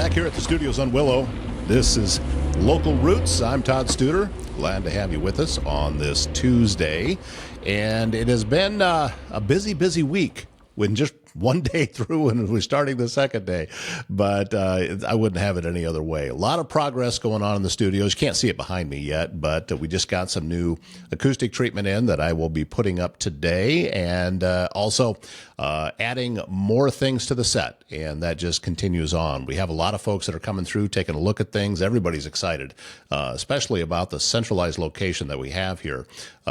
Back here at the studios on Willow, this is Local Roots. I'm Todd Studer. Glad to have you with us on this Tuesday. And it has been a busy week with just one day through and we're starting the second day. But I wouldn't have it any other way. A lot of progress going on in the studios. You can't see it behind me yet, but we just got some new acoustic treatment in that I will be putting up today, and also adding more things to the set, and that just continues on. We have a lot of folks that are coming through, taking a look at things. Everybody's excited, especially about the centralized location that we have here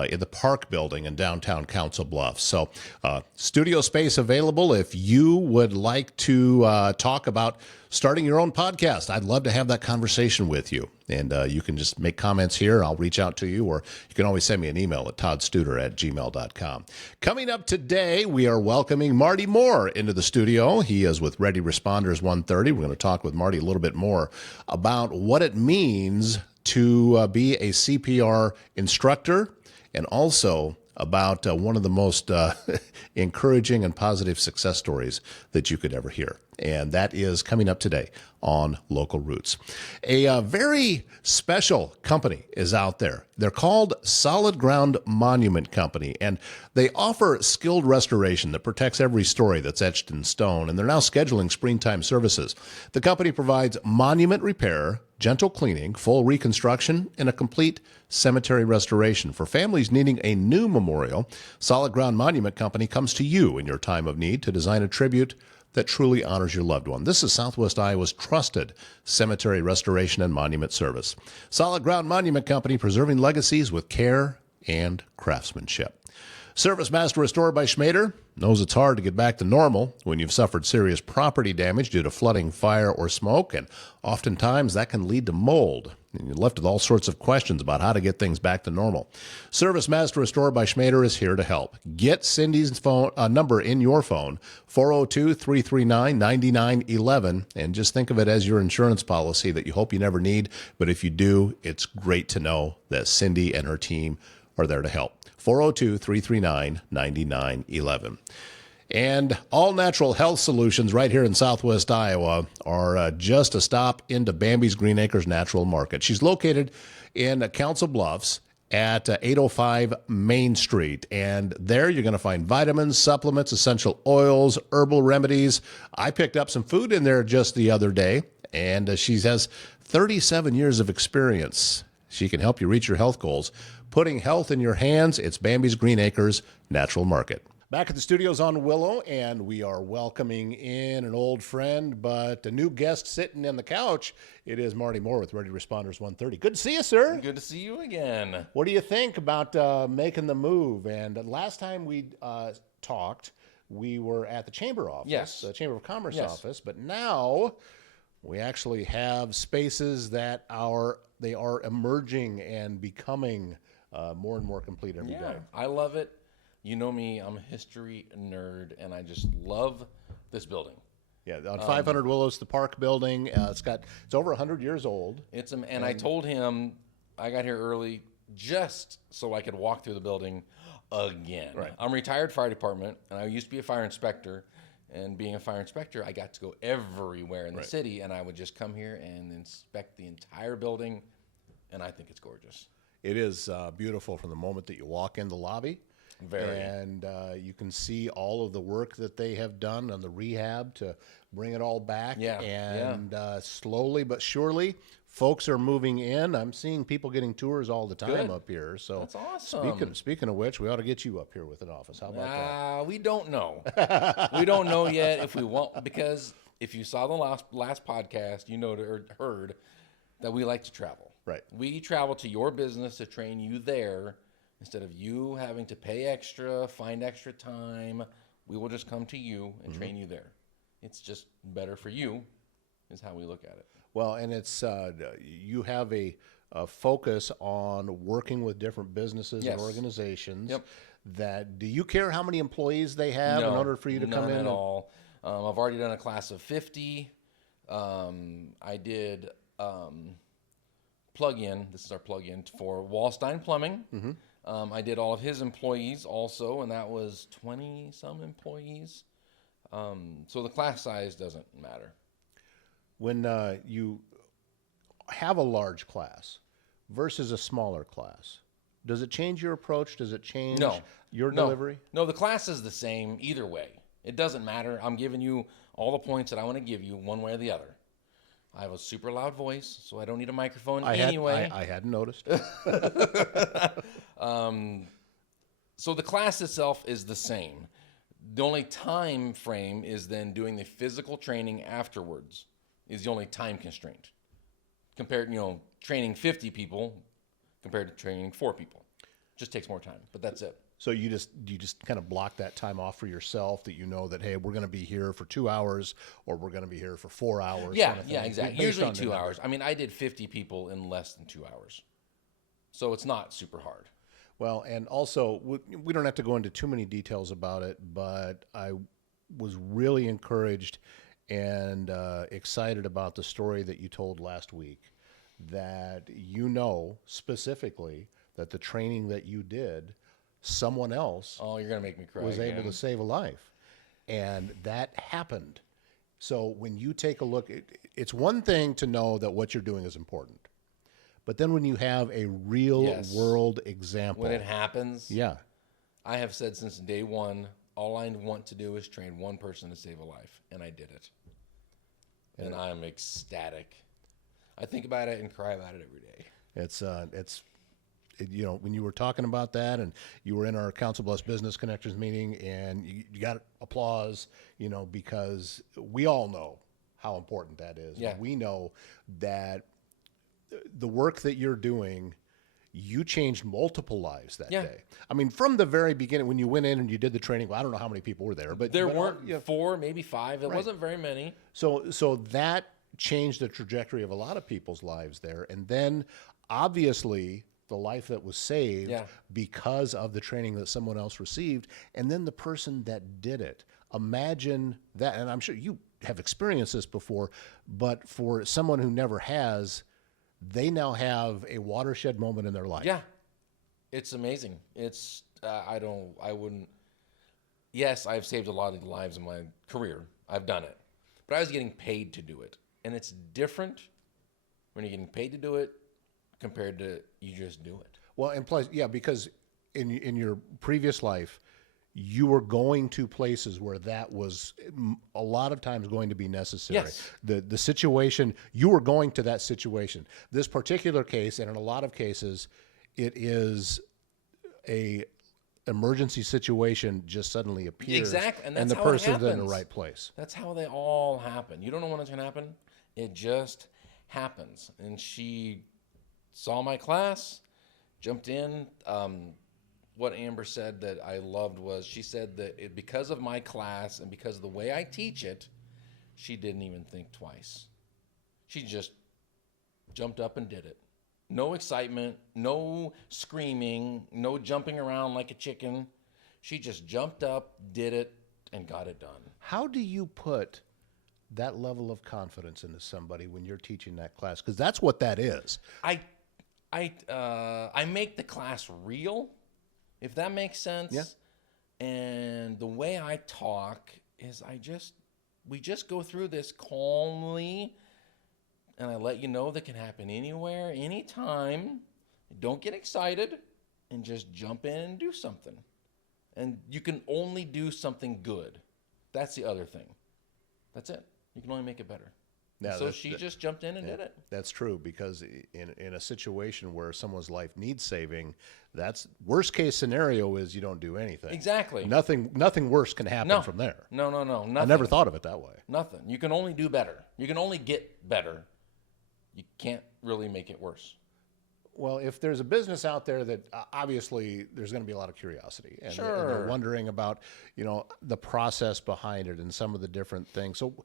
in the Park Building in downtown Council Bluffs. So studio space available if you would like to talk about starting your own podcast. I'd love to have that conversation with you. And you can just make comments here. I'll reach out to you, or you can always send me an email at toddstuder@gmail.com. Coming up today, we are welcoming Marty Moore into the studio. He is with Ready Responders 130. We're going to talk with Marty a little bit more about what it means to be a CPR instructor, and also about one of the most encouraging and positive success stories that you could ever hear. And that is coming up today on Local Roots. A very special company is out there. They're called Solid Ground Monument Company, and they offer skilled restoration that protects every story that's etched in stone, and they're now scheduling springtime services. The company provides monument repair, gentle cleaning, full reconstruction, and a complete cemetery restoration. For families needing a new memorial, Solid Ground Monument Company comes to you in your time of need to design a tribute that truly honors your loved one. This is Southwest Iowa's trusted cemetery restoration and monument service. Solid Ground Monument Company, preserving legacies with care and craftsmanship. Service Master Restored by Schmader knows it's hard to get back to normal when you've suffered serious property damage due to flooding, fire, or smoke, and oftentimes that can lead to mold. And you're left with all sorts of questions about how to get things back to normal. Service Master Restored by Schmader is here to help. Get Cindy's phone number in your phone, 402-339-9911, and just think of it as your insurance policy that you hope you never need, but if you do, it's great to know that Cindy and her team are there to help. 402-339-9911. And All Natural Health Solutions right here in Southwest Iowa are just a stop into Bambi's Green Acres Natural Market. She's located in Council Bluffs at 805 Main Street. And there you're going to find vitamins, supplements, essential oils, herbal remedies. I picked up some food in there just the other day, and she has 37 years of experience. She can help you reach your health goals. Putting health in your hands, it's Bambi's Green Acres Natural Market. Back at the studios on Willow, and we are welcoming in an old friend, but a new guest sitting in the couch. It is Marty Moore with Ready Responders 130. Good to see you, sir. Good to see you again. What do you think about making the move? And last time we talked, we were at the Chamber office, Yes. the Chamber of Commerce Yes. office, but now we actually have spaces that are emerging and becoming more and more complete every day. I love it. You know me, I'm a history nerd, and I just love this building. Yeah, on 500 Willows, the Park Building. It's over 100 years old. And I told him I got here early just so I could walk through the building again. Right. I'm a retired fire department, and I used to be a fire inspector. And being a fire inspector, I got to go everywhere in the city, and I would just come here and inspect the entire building, and I think it's gorgeous. It is beautiful from the moment that you walk in the lobby. Very. And you can see all of the work that they have done on the rehab to bring it all back. Yeah. And slowly but surely, folks are moving in. I'm seeing people getting tours all the time up here. So that's awesome. Speaking of which, we ought to get you up here with an office. How about that? We don't know. We don't know yet if we won't, because if you saw the last podcast, you know or heard that we like to travel. Right. We travel to your business to train you there. Instead of you having to pay extra, find extra time, we will just come to you and train you there. It's just better for you, is how we look at it. Well, and it's you have a focus on working with different businesses and organizations. Yep. Do you care how many employees they have in order for you to come in? None at all. I've already done a class of 50. I did plug-in. This is our plug-in for Wallstein Plumbing. Mm-hmm. I did all of his employees also, and that was 20-some employees. So the class size doesn't matter. When you have a large class versus a smaller class, does it change your approach? Does it change your delivery? No, the class is the same either way. It doesn't matter. I'm giving you all the points that I want to give you one way or the other. I have a super loud voice, so I don't need a microphone anyway. I hadn't noticed. So the class itself is the same. The only time frame is then doing the physical training afterwards is the only time constraint. Compared, training 50 people compared to training 4 people. Just takes more time, but that's it. So you just kind of block that time off for yourself, that you know that, hey, we're going to be here for 2 hours or we're going to be here for 4 hours. Yeah, kind of yeah, thing, exactly. Usually 2 hours. I mean, I did 50 people in less than 2 hours. So it's not super hard. Well, and also, we don't have to go into too many details about it, but I was really encouraged and excited about the story that you told last week, that specifically that the training that you did, someone else you're going to make me cry was again. able to save a life. And that happened. So when you take a look, it's one thing to know that what you're doing is important. But then when you have a real world example. When it happens, yeah, I have said since day one, all I want to do is train one person to save a life. And I did it. And I'm ecstatic. I think about it and cry about it every day. When you were talking about that, and you were in our Council Bluffs Business Connectors meeting, and you got applause, because we all know how important that is. Yeah. We know that the work that you're doing, you changed multiple lives that day. I mean, from the very beginning, when you went in and you did the training, well, I don't know how many people were there, but there weren't 4, maybe 5. It wasn't very many. So that changed the trajectory of a lot of people's lives there. And then obviously the life that was saved because of the training that someone else received, and then the person that did it. Imagine that, and I'm sure you have experienced this before, but for someone who never has, they now have a watershed moment in their life. Yeah, it's amazing. It's yes, I've saved a lot of lives in my career. I've done it, but I was getting paid to do it. And it's different when you're getting paid to do it compared to you just do it. Well, and plus, because in your previous life, you were going to places where that was a lot of times going to be necessary. Yes. The situation, you were going to that situation. This particular case, and in a lot of cases, it is a emergency situation just suddenly appears. Exactly, and the person's in the right place. That's how they all happen. You don't know when it's going to happen. It just happens. And she saw my class, jumped in. What Amber said that I loved was, she said that because of my class and because of the way I teach it, she didn't even think twice. She just jumped up and did it. No excitement, no screaming, no jumping around like a chicken. She just jumped up, did it, and got it done. How do you put that level of confidence into somebody when you're teaching that class? Because that's what that is. I make the class real, if that makes sense. Yeah. And the way I talk is we just go through this calmly, and I let you know that can happen anywhere, anytime. Don't get excited, and just jump in and do something. And you can only do something good. That's the other thing. That's it. You can only make it better. Yeah, so she just jumped in and did it. That's true, because in a situation where someone's life needs saving, that's worst case scenario is you don't do anything. Exactly. Nothing worse can happen from there. No. Nothing. I never thought of it that way. Nothing. You can only do better. You can only get better. You can't really make it worse. Well, if there's a business out there that obviously there's going to be a lot of curiosity, and they're wondering about, the process behind it and some of the different things. So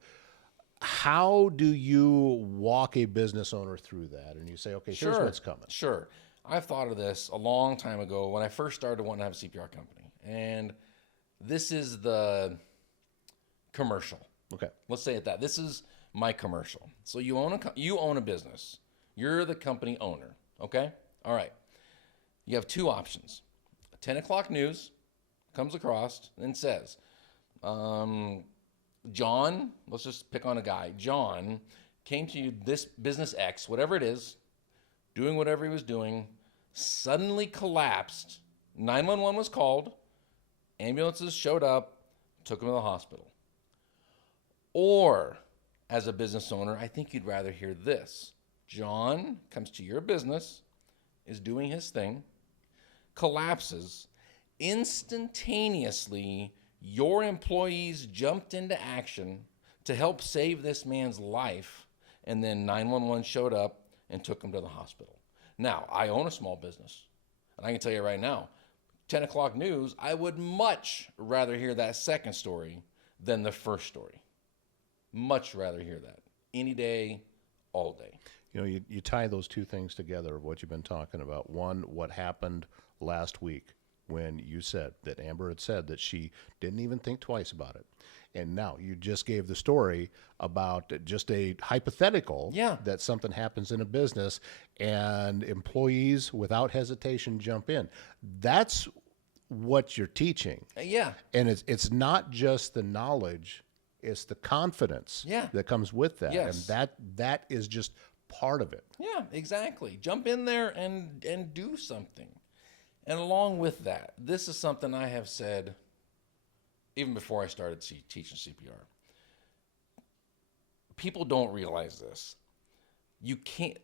how do you walk a business owner through that? And you say, okay, here's what's coming. Sure. I've thought of this a long time ago when I first started wanting to have a CPR company. And this is the commercial. Okay. Let's say it that. This is my commercial. So you own a business. You're the company owner. Okay? All right. You have 2 options. 10 o'clock news comes across and says, John, let's just pick on a guy. John came to you, this business X, whatever it is, doing whatever he was doing, suddenly collapsed. 911 was called. Ambulances showed up, took him to the hospital. Or, as a business owner, I think you'd rather hear this. John comes to your business, is doing his thing, collapses. Instantaneously, your employees jumped into action to help save this man's life, and then 911 showed up and took him to the hospital. Now, I own a small business, and I can tell you right now, 10 o'clock news, I would much rather hear that second story than the first story. Much rather hear that. Any day, all day. You know, you tie those two things together, what you've been talking about. One, what happened last week when you said that Amber had said that she didn't even think twice about it. And now you just gave the story about just a hypothetical that something happens in a business and employees without hesitation jump in. That's what you're teaching. Yeah. And it's not just the knowledge, it's the confidence that comes with that. Yes. And that is just part of it. Yeah, exactly. Jump in there and do something. And along with that, this is something I have said even before I started teaching CPR. People don't realize this. You can't,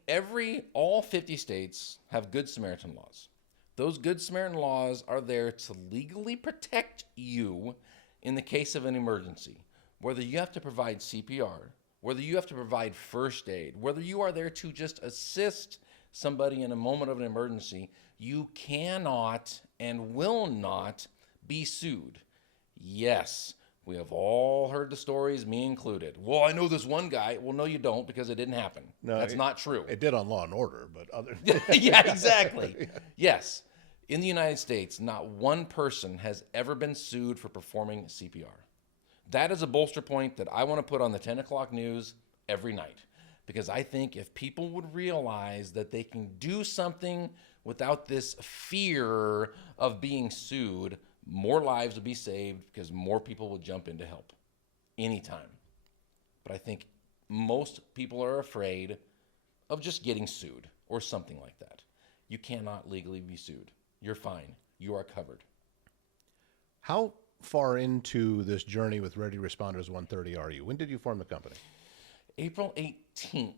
all 50 states have Good Samaritan laws. Those Good Samaritan laws are there to legally protect you in the case of an emergency. Whether you have to provide CPR, whether you have to provide first aid, whether you are there to just assist somebody in a moment of an emergency, you cannot and will not be sued. Yes, we have all heard the stories, me included. Well, I know this one guy. Well, no, you don't, because it didn't happen. No, that's not true. It did on Law and Order, but other. Yeah, exactly. Yes. In the United States, not one person has ever been sued for performing CPR. That is a bolster point that I want to put on the 10 o'clock news every night, because I think if people would realize that they can do something without this fear of being sued, more lives would be saved because more people would jump in to help anytime. But I think most people are afraid of just getting sued or something like that. You cannot legally be sued. You're fine. You are covered. How far into this journey with Ready Responders 130 are you? When did you form the company? April 18th.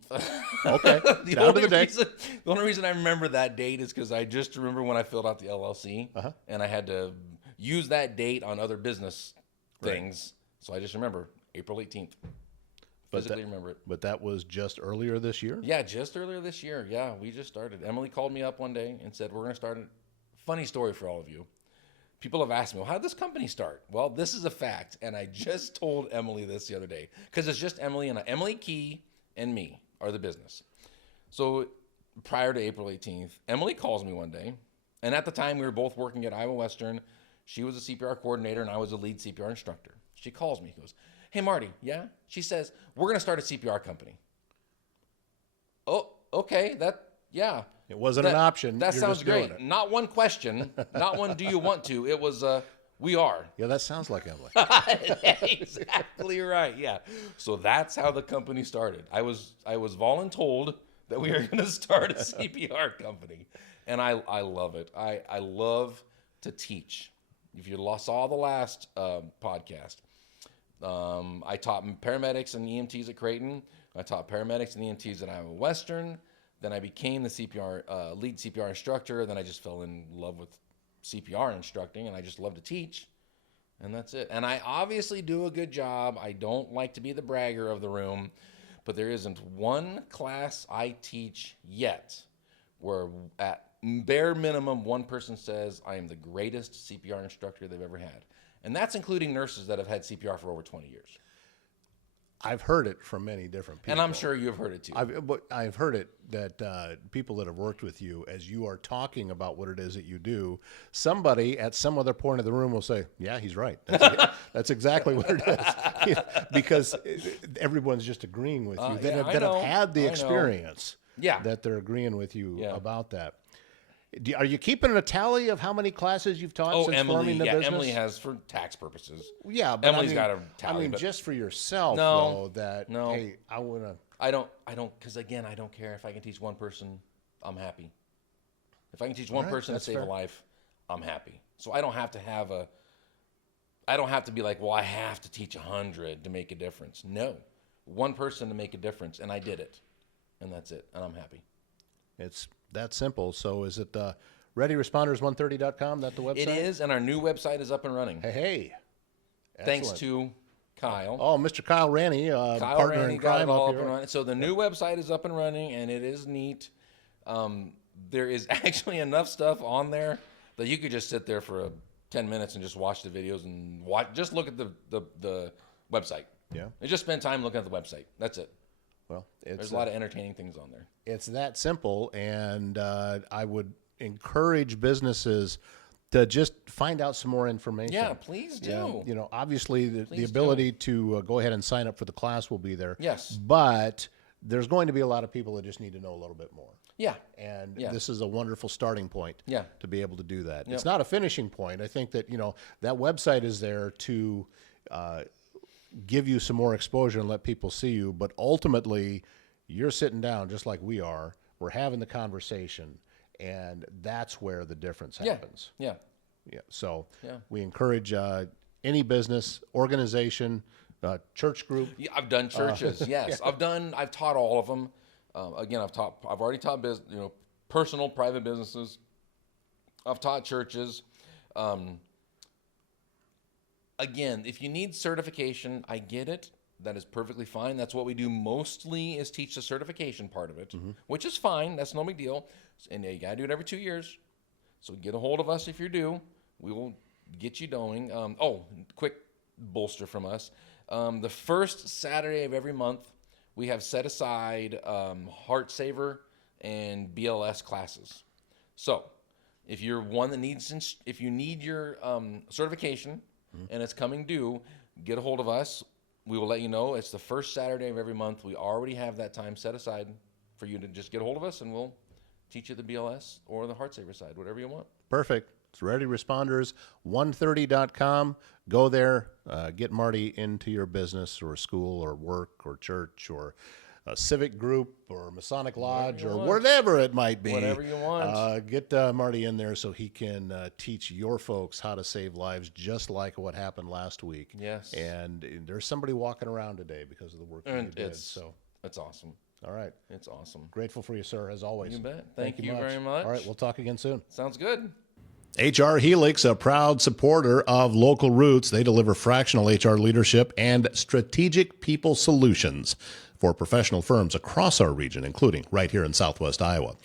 Okay, down to the day. The only reason I remember that date is because I just remember when I filled out the LLC, and I had to use that date on other business things. Right. So I just remember April 18th. Physically remember it. But that was just earlier this year? Yeah, just earlier this year. Yeah, we just started. Emily called me up one day and said, we're going to start a funny story for all of you. People have asked me, well, how did this company start? Well, this is a fact, and I just told Emily this the other day, because it's just Emily and Emily Key and me are the business. So prior to April 18th, Emily calls me one day, and at the time we were both working at Iowa Western. She was a CPR coordinator, and I was a lead CPR instructor. She calls me, goes, hey, Marty, yeah? She says, we're going to start a CPR company. Oh, okay, yeah. It wasn't an option. That You're sounds just doing great. it. Not one question. Not one, do you want to? It was, we are. Yeah, that sounds like Emily. Exactly right. Yeah. So that's how the company started. I was voluntold that we were going to start a CPR company, and I love it. I love to teach. If you saw the last podcast, I taught paramedics and EMTs at Creighton. I taught paramedics and EMTs at Iowa Western. Then I became the lead CPR instructor. Then I just fell in love with CPR instructing, and I just love to teach. And that's it. And I obviously do a good job. I don't like to be the bragger of the room, but there isn't one class I teach yet where at bare minimum one person says I am the greatest CPR instructor they've ever had. And that's including nurses that have had CPR for over 20 years. I've heard it from many different people. And I'm sure you've heard it too. I've heard it that people that have worked with you, as you are talking about what it is that you do, somebody at some other point of the room will say, yeah, he's right. That's exactly what it is. Because everyone's just agreeing with you that have had the experience that they're agreeing with you about that. Are you keeping a tally of how many classes you've taught since forming the business? Emily has for tax purposes. Yeah, but Emily's got a tally. Just for yourself, hey, I I don't, because again, I don't care if I can teach one person, I'm happy. If I can teach one person to save a life, I'm happy. So I don't have to be like, well, I have to teach 100 to make a difference. No, one person to make a difference, and I did it, and that's it, and I'm happy. It's that simple. So is it readyresponders130.com? That the website? It is, and our new website is up and running. Hey. Thanks to Kyle. Oh, Mr. Kyle Ranney, partner in crime up here. So the new website is up and running, and it is neat. There is actually enough stuff on there that you could just sit there for 10 minutes and just watch the videos and just look at the website. Yeah. And just spend time looking at the website. That's it. Well, there's a lot of entertaining things on there. It's that simple, and I would encourage businesses to just find out some more information. Yeah, please do. You know, obviously the ability to go ahead and sign up for the class will be there. Yes. But there's going to be a lot of people that just need to know a little bit more. Yeah. And this is a wonderful starting point to be able to do that. Yep. It's not a finishing point. I think that, that website is there to give you some more exposure and let people see you. But ultimately, you're sitting down just like we are. We're having the conversation. And that's where the difference happens. Yeah. So we encourage any business, organization, church group. Yeah, I've done churches. Yes, I've taught all of them. Again, I've already taught personal, private businesses. I've taught churches. Again, if you need certification, I get it. That is perfectly fine. That's what we do mostly, is teach the certification part of it, which is fine. That's no big deal. And you got to do it every 2 years. So get a hold of us if you're due. We will get you going. Quick bolster from us. The first Saturday of every month, we have set aside Heart Saver and BLS classes. So if you're one that if you need your certification and it's coming due, get a hold of us. We will let you know. It's the first Saturday of every month. We already have that time set aside for you to just get a hold of us, and we'll teach you the BLS or the Heart Saver side, whatever you want. Perfect. It's readyresponders130.com. Go there, get Marty into your business or school or work or church or a civic group or Masonic Lodge or whatever it might be. Whatever you want. Get Marty in there so he can teach your folks how to save lives, just like what happened last week. Yes. And there's somebody walking around today because of the work that you did. So it's awesome. All right. It's awesome. Grateful for you, sir, as always. You bet. Thank you very much. All right. We'll talk again soon. Sounds good. HR Helix, a proud supporter of Local Roots. They deliver fractional HR leadership and strategic people solutions for professional firms across our region, including right here in Southwest Iowa.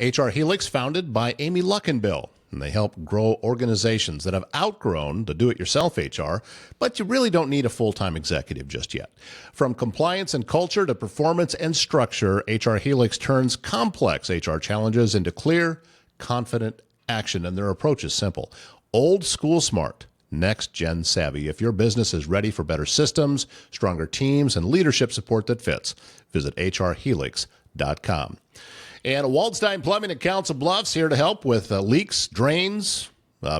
HR Helix, founded by Amy Luckenbill, and they help grow organizations that have outgrown the do-it-yourself HR, but you really don't need a full-time executive just yet. From compliance and culture to performance and structure, HR Helix turns complex HR challenges into clear, confident action, and their approach is simple. Old school smart, next gen savvy. If your business is ready for better systems, stronger teams, and leadership support that fits, visit hrhelix.com. And Waldstein Plumbing at Council Bluffs here to help with leaks, drains,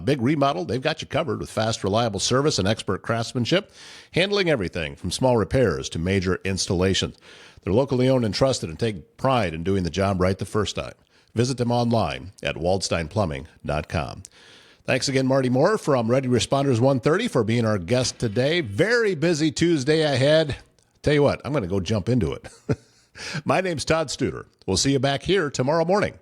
big remodel. They've got you covered with fast, reliable service and expert craftsmanship, handling everything from small repairs to major installations. They're locally owned and trusted and take pride in doing the job right the first time. Visit them online at waldsteinplumbing.com. Thanks again, Marty Moore from Ready Responders 130 for being our guest today. Very busy Tuesday ahead. Tell you what, I'm going to go jump into it. My name's Todd Studer. We'll see you back here tomorrow morning.